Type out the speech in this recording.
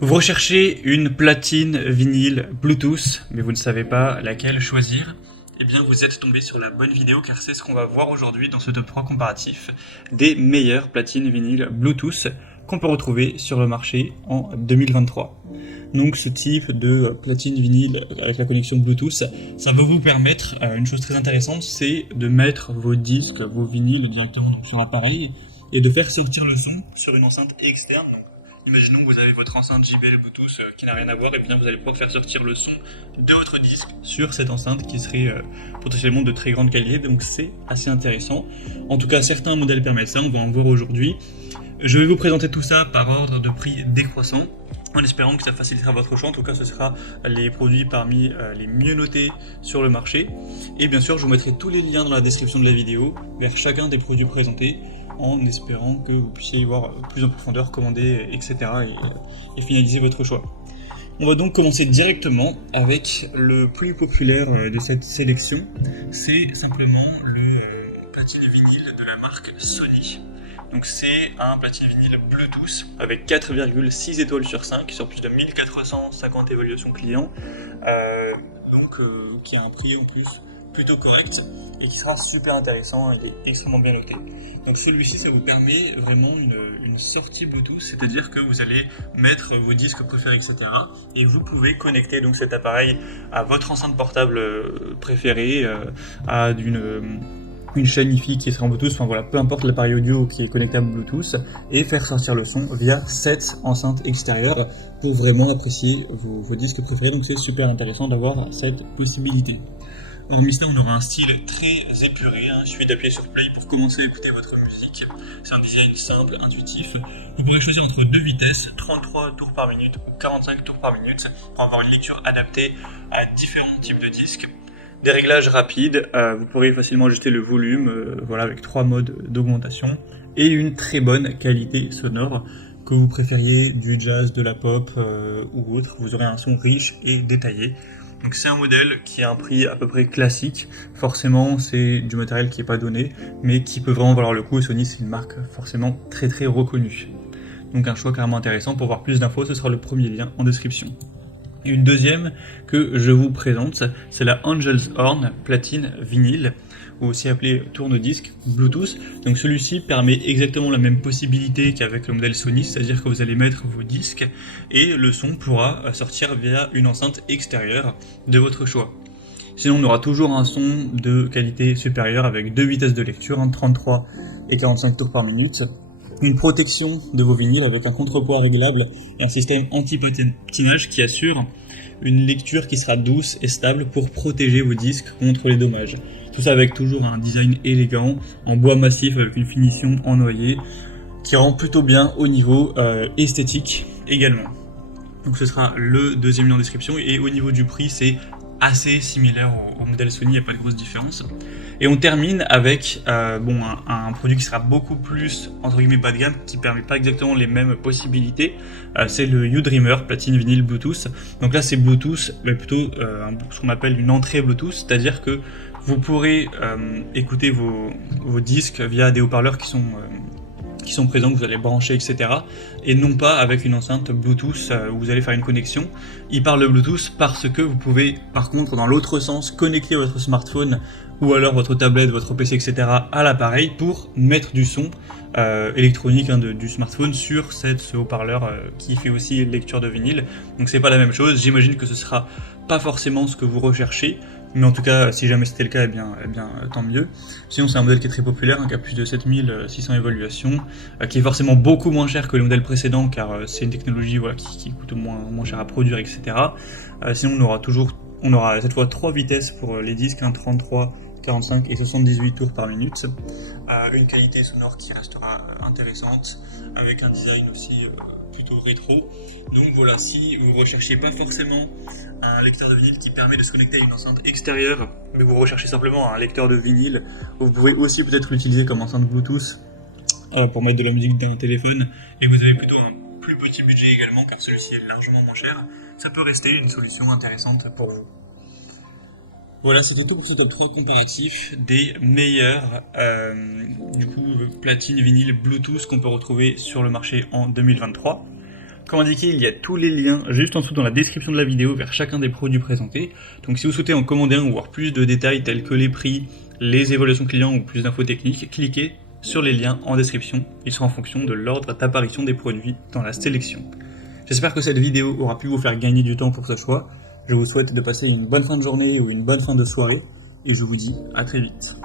Vous recherchez une platine vinyle Bluetooth, mais vous ne savez pas laquelle choisir. Eh bien, vous êtes tombé sur la bonne vidéo car c'est ce qu'on va voir aujourd'hui dans ce top 3 comparatif des meilleures platines vinyle Bluetooth qu'on peut retrouver sur le marché en 2023. Donc ce type de platine vinyle avec la connexion Bluetooth, ça va vous permettre une chose très intéressante, c'est de mettre vos disques, vos vinyles directement donc, sur l'appareil et de faire sortir le son sur une enceinte externe. Imaginons que vous avez votre enceinte JBL Bluetooth qui n'a rien à voir, et bien vous allez pouvoir faire sortir le son de votre disque sur cette enceinte qui serait potentiellement de très grande qualité, donc c'est assez intéressant. En tout cas, certains modèles permettent ça, on va en voir aujourd'hui. Je vais vous présenter tout ça par ordre de prix décroissant, en espérant que ça facilitera votre choix. En tout cas, ce sera les produits parmi les mieux notés sur le marché. Et bien sûr, je vous mettrai tous les liens dans la description de la vidéo vers chacun des produits présentés, en espérant que vous puissiez voir plus en profondeur, commander, etc. et finaliser votre choix. On va donc commencer directement avec le plus populaire de cette sélection. C'est simplement le platine vinyle de la marque Sony. Donc c'est un platine vinyle Bluetooth avec 4,6 étoiles sur 5 sur plus de 1450 évaluations clients, qui a un prix en plus plutôt correct et qui sera super intéressant, il est extrêmement bien noté. Donc celui-ci, ça vous permet vraiment une sortie Bluetooth, c'est-à-dire que vous allez mettre vos disques préférés, etc. et vous pouvez connecter donc cet appareil à votre enceinte portable préférée, à une chaîne Wi-Fi qui sera en Bluetooth, enfin voilà, peu importe l'appareil audio qui est connectable Bluetooth, et faire sortir le son via cette enceinte extérieure pour vraiment apprécier vos disques préférés. Donc c'est super intéressant d'avoir cette possibilité. Hormis cela, on aura un style très épuré, il suffit d'appuyer sur play pour commencer à écouter votre musique. C'est un design simple, intuitif. Vous pourrez choisir entre deux vitesses, 33 tours par minute ou 45 tours par minute, pour avoir une lecture adaptée à différents types de disques. Des réglages rapides, vous pourrez facilement ajuster le volume, avec 3 modes d'augmentation, et une très bonne qualité sonore. Que vous préfériez du jazz, de la pop ou autre, vous aurez un son riche et détaillé. Donc c'est un modèle qui a un prix à peu près classique, forcément c'est du matériel qui n'est pas donné, mais qui peut vraiment valoir le coup, et Sony c'est une marque forcément très très reconnue. Donc un choix carrément intéressant. Pour voir plus d'infos, ce sera le premier lien en description. Et une deuxième que je vous présente, c'est la Angel's Horn platine vinyle, ou aussi appelé tourne-disque Bluetooth. Donc celui-ci permet exactement la même possibilité qu'avec le modèle Sony, c'est-à-dire que vous allez mettre vos disques et le son pourra sortir via une enceinte extérieure de votre choix. Sinon, on aura toujours un son de qualité supérieure avec deux vitesses de lecture, 33 et 45 tours par minute, une protection de vos vinyles avec un contrepoids réglable et un système anti-patinage qui assure une lecture qui sera douce et stable pour protéger vos disques contre les dommages. Tout ça avec toujours un design élégant, en bois massif avec une finition en noyer, qui rend plutôt bien au niveau esthétique également. Donc ce sera le deuxième lien en description, et au niveau du prix, c'est assez similaire au modèle Sony, il n'y a pas de grosse différence. Et on termine avec un produit qui sera beaucoup plus entre guillemets bas de gamme, qui ne permet pas exactement les mêmes possibilités. C'est le U-Dreamer platine vinyle Bluetooth. Donc là c'est Bluetooth, mais plutôt ce qu'on appelle une entrée Bluetooth, c'est-à-dire que vous pourrez écouter vos disques via des haut-parleurs qui sont présents, que vous allez brancher, etc. Et non pas avec une enceinte Bluetooth où vous allez faire une connexion. Il parle de Bluetooth parce que vous pouvez, par contre, dans l'autre sens, connecter votre smartphone ou alors votre tablette, votre PC, etc. à l'appareil pour mettre du son électronique du smartphone sur ce haut-parleur qui fait aussi lecture de vinyle. Donc c'est pas la même chose. J'imagine que ce sera pas forcément ce que vous recherchez, mais en tout cas, si jamais c'était le cas, tant mieux. Sinon, c'est un modèle qui est très populaire, qui a plus de 7600 évaluations, qui est forcément beaucoup moins cher que le modèle précédent, car c'est une technologie qui coûte moins cher à produire, etc. Sinon, on aura cette fois 3 vitesses pour les disques, 33, 45 et 78 tours par minute, une qualité sonore qui restera intéressante, avec un design aussi plutôt rétro. Donc voilà, si vous ne recherchez pas forcément un lecteur de vinyle qui permet de se connecter à une enceinte extérieure, mais vous recherchez simplement un lecteur de vinyle, vous pouvez aussi peut-être l'utiliser comme enceinte Bluetooth pour mettre de la musique dans un téléphone, et vous avez plutôt un plus petit budget également, car celui-ci est largement moins cher, ça peut rester une solution intéressante pour vous. Voilà, c'était tout pour ce top 3 comparatif des meilleurs platines vinyle Bluetooth qu'on peut retrouver sur le marché en 2023. Comme indiqué, il y a tous les liens juste en dessous dans la description de la vidéo vers chacun des produits présentés. Donc si vous souhaitez en commander un ou voir plus de détails tels que les prix, les évaluations clients ou plus d'infos techniques, cliquez sur les liens en description. Ils sont en fonction de l'ordre d'apparition des produits dans la sélection. J'espère que cette vidéo aura pu vous faire gagner du temps pour ce choix. Je vous souhaite de passer une bonne fin de journée ou une bonne fin de soirée et je vous dis à très vite.